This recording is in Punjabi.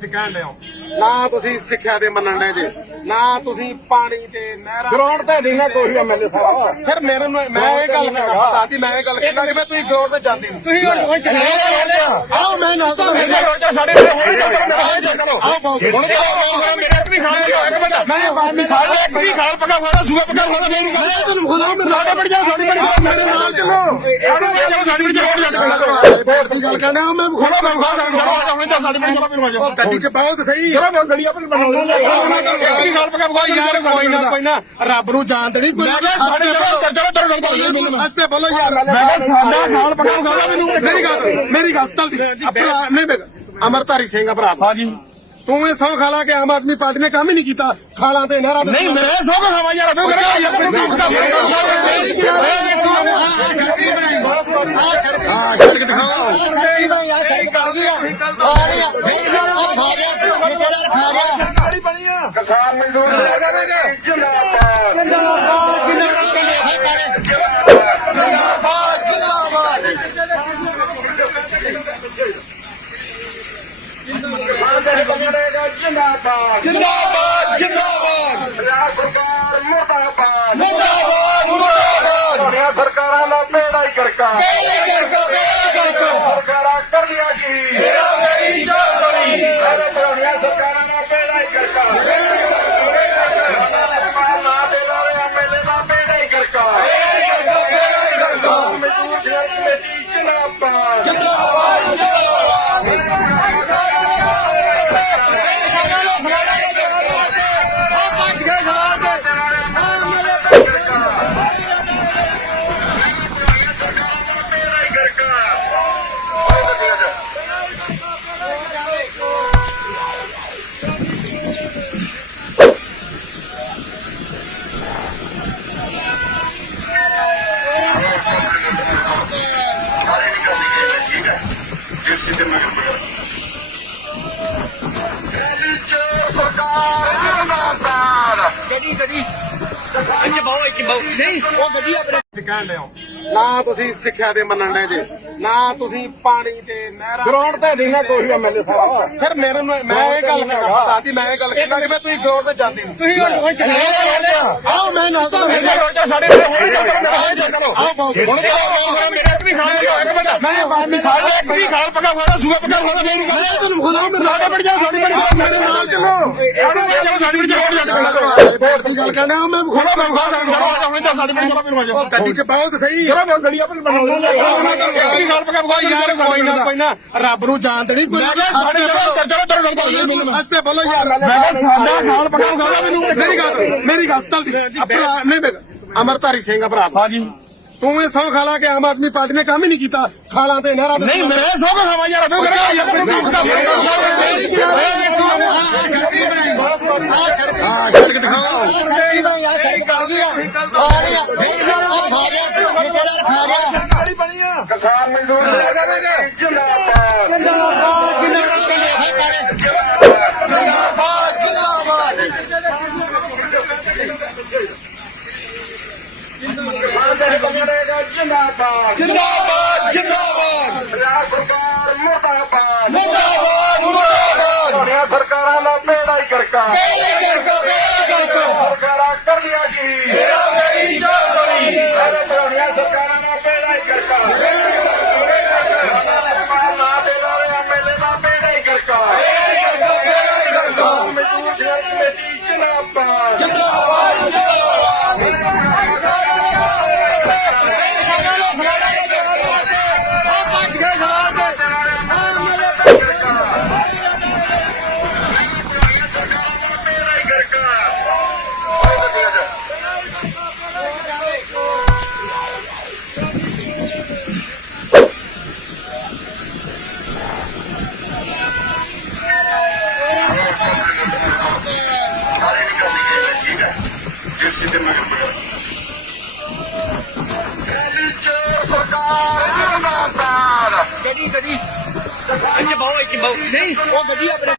ਕਹਿਣ ਲਿਓ ਨਾ ਤੁਸੀਂ ਸਿੱਖਿਆ ਦੇ ਮੰਨਣ ਲੈ ਜੇ। ਨਾ ਤੁਸੀਂ ਪਾਣੀ ਤੇ ਨਹਿਰਾਂ ਗਰਾਊਂਡ ਤੇ ਨਹੀਂ ਨਾ ਕੋਈ ਐਮਐਲਏ ਸਾਹਿਬ ਫਿਰ ਮੇਰੇ ਨੂੰ ਮੈਂ ਇਹ ਗੱਲ ਕਰਨਾ ਪਤਾਤੀ ਮੈਂ ਇਹ ਗੱਲ ਕਹਿਣਾ ਕਿ ਮੈਂ ਤੁਸੀਂ ਗਰਾਊਂਡ ਤੇ ਜਾਂਦੇ ਨਹੀਂ ਤੁਸੀਂ ਹੁਣ ਚੱਲੇ। ਆਓ ਮੈਂ ਨਾ ਤਾਂ ਮੇਰੇ ਰੋਡ ਤੇ ਸਾਡੇ ਹੋਣੀ ਚੱਲੋ। ਆਓ ਬਹੁਤ ਹੁਣ? ਮੇਰੇ ਵੀ ਖਾਣ ਮਿੰਟ ਮੈਂ ਸਾਡੇ ਇੱਕ ਵੀ ਖਾਲ ਪਕਾ ਖਾਣਾ ਸੂਆ ਪਕਾ ਖਾਣਾ ਮੈਨੂੰ ਮੈਂ ਤੁਹਾਨੂੰ ਖੁਦਾ ਮੈਂ ਸਾਡੇ ਪਿੰਡ ਜਾ ਸਾਡੇ ਪਿੰਡ ਜਾ ਮੇਰੇ ਨਾਲ ਚਲੋ। ਸਾਡੇ ਪਿੰਡ ਜਾ ਸਾਡੇ ਪਿੰਡ ਜਾ ਰੋਡ ਜਾਂਦੇ ਵੋਟ ਦੀ ਗੱਲ ਕਰਨਾ ਮੈਂ ਖੋਲਾ ਮੈਂ ਖਾ ਖਾ ਹੁਣ ਤਾਂ ਸਾਡੇ ਪਿੰਡ ਜਾ ਜਾ ਉਹ ਗੱਡੀ 'ਚ ਪਾਓ ਤੇ ਸਹੀ। ਮੈਂ ਗੜੀ ਆਪਣੀ ਬਣਾਉਂਦਾ ਖਾਲ ਪਕਾ ਓ ਯਾਰ ਕੋਈ ਨਾ ਕੋਈ ਨਾ ਰੱਬ ਨੂੰ ਜਾਣ ਦੇਣੀ ਕੋਈ ਕਿਹਾ ਸਾਡੇ ਪਿੰਡ ਚੱਲ ਚੱਲ ਚੱਲ ਸਸਤੇ ਬੋਲੋ ਯਾਰ ਮੈਂ ਕਿਹਾ ਸਾਡਾ ਖਾਲ ਪਕਾ ਖਾਣਾ ਮੈਨੂੰ ਮੇਰੀ ਗੱਲ ਮੇਰੀ ਗੱਲ ਚੱਲਦੀ ਆਪਣਾ ਨਹੀਂ ਮੇਰਾ ਅਮਰਤਾਰੀ ਸਿੰਘ ਆ ਭਰਾ ਹਾਂਜੀ ਤੂੰ ਇਹ ਸੌ ਖਾਲਾ ਕਿ ਆਮ ਆਦਮੀ ਪਾਰਟੀ ਨੇ ਕੰਮ ਹੀ ਨਹੀਂ ਕੀਤਾ ਖਾਲਾਂ ਤੇ ਨਹਿਰਾਂ ਨਹੀਂ ਮੈਂ ਸਭ ਖਾਵਾ ਯਾਰ ਮੈਂ ਕਰਾਂ ਯਾਰ ਹਾਂ ਸੜਕ ਦਿਖਾਓ ਕਿਸਾਨ ਮਜ਼ਦੂਰ ਜਿੰਦਾਬਾਦ ਜਿੰਦਾਬਾਦ ਜਿੰਦਾਬਾਦ ਪੰਜਾਬ ਸਰਕਾਰ ਮੁਰਦਾਬਾਦ ਮੁਰਦਾਬਾਦ ਮੁਰਦਾਬਾਦ ਤੁਹਾਡੀਆਂ ਸਰਕਾਰਾਂ ਦਾ ਬੇੜਾ ਹੀ ਕਰਕਾ ਸਰਕਾਰਾਂ ਗੱਡੀ ਇੱਥੇ ਬਾਹੋ ਇੱਥੇ ਬਾਹੋ ਨਹੀਂ। ਉਹ ਗੱਡੀ ਆਪਣੇ ਕਹਿਣ ਲਿਓ ਨਾ ਤੁਸੀਂ ਸਿੱਖਿਆ ਦੇ ਮੰਨਣ ਦੇ ਜੇ ਨਾ ਤੁਸੀਂ ਪਾਣੀ ਤੇ ਨਹਿਰਾਂ ਗਰਾਊਂਡ ਤੇ ਨਹੀਂ ਨਾ ਕੋਈ ਐਮਐਲਏ ਸਾਹਿਬ। ਫਿਰ ਮੇਰੇ ਨੂੰ ਮੈਂ ਇਹ ਗੱਲ ਕਰਨਾ ਪਤਾਤੀ ਮੈਂ ਇਹ ਗੱਲ ਕਹਿਣਾ ਕਿ ਮੈਂ ਤੁਸੀਂ ਗਰਾਊਂਡ ਤੇ ਜਾਂਦੇ ਨਹੀਂ ਤੁਸੀਂ ਹੁਣ ਚੱਲੇ ਆਓ ਮੈਂ ਨਾ ਤਾਂ ਮੇਰੇ ਰੋਡ ਤੇ ਸਾਡੇ ਹੋਣੀ ਚੱਲੋ ਆਓ ਬਹੁਤ ਹੁਣ ਮੇਰੇ ਵੀ ਖਾਣ ਮਿੰਟ ਮੈਂ ਵਿੱਚ ਸਾਡੇ ਇੱਕ ਵੀ ਖਾਲ ਪਕਾ ਖਾਣਾ ਸੂਆ ਪਕਾ ਖਾਣਾ ਮੈਨੂੰ ਮੈਂ ਤੁਹਾਨੂੰ ਖੁਦਾ ਮੈਂ ਸਾਡੇ ਪਿੰਡ ਜਾ ਸਾਡੇ ਪਿੰਡ ਜਾ। ਮੇਰੇ ਨਾਲ ਚਲੋ। ਸਾਡੇ ਪਿੰਡ ਜਾ ਸਾਡੇ ਪਿੰਡ ਜਾ। ਵੋਟ ਦੀ ਗੱਲ ਕਰਨਾ ਮੈਂ ਖੋਲਾ ਮੈਂ ਖਾ ਖਾ ਹੁਣ ਤਾਂ ਸਾਡੇ ਪਿੰਡ ਜਾ ਪਿੰਡ ਜਾ ਉਹ ਗੱਡੀ 'ਚ ਪਾਓ ਤੇ ਸਹੀ ਜਿਹੜਾ ਮੈਂ ਗੜੀ ਆਪਣੀ ਵੀ ਖਾਲ ਪਕਾ ਓ ਯਾਰ ਕੋਈ ਨਾ ਕੋਈ ਨਾ ਰੱਬ ਨੂੰ ਜਾਣ ਦੇਣੀ ਕੋਈ ਸਾਡੇ ਚੱਲ ਚੱਲ ਚੱਲ ਸਸਤੇ ਬੋਲੋ ਯਾਰ ਮੈਂ ਕਿਹਾ ਸਾਡਾ ਖਾਲ ਪਕਾ ਖਾਣਾ ਮੈਨੂੰ ਮੇਰੀ ਗੱਲ ਮੇਰੀ ਗੱਲ ਚੱਲਦੀ ਆਪਣਾ ਨਹੀਂ ਮੇਰਾ ਅਮਰਤਾਰੀ ਸਿੰਘ ਭਰਾ ਹਾਂਜੀ ਤੂੰ ਇਹ ਸੌ ਖਾਲਾ ਕਿ ਆਮ ਆਦਮੀ ਪਾਰਟੀ ਨੇ ਕੰਮ ਹੀ ਨਹੀਂ ਕੀਤਾ ਖਾਲਾਂ ਤੇ ਨਹਿਰਾਂ ਤੇ ਨਹੀਂ ਮੈਂ ਸਭ ਖਾਵਾ ਯਾਰ ਮੈਂ ਕਰਾਂ ਯਾਰ ਕਿਸਾਨ ਮਜ਼ਦੂਰ ਜਿੰਦਾਬਾਦ। ਜਿੰਦਾਬਾਦ ਜਿੰਦਾਬਾਦ। ਜਿੰਦਾਬਾਦ। ਪੰਜਾਬ ਸਰਕਾਰ ਮੁਰਦਾਬਾਦ ਮੁਰਦਾਬਾਦ। ਮੁਰਦਾਬਾਦ। Oh, my God. ਗੱਡੀ ਗੱਡੀ। ਇੱਥੇ ਬਾਹੋ ਇੱਥੇ ਬਾਹੋ। ਨਹੀਂ ਉਹ ਗੱਡੀ ਆਪਣੇ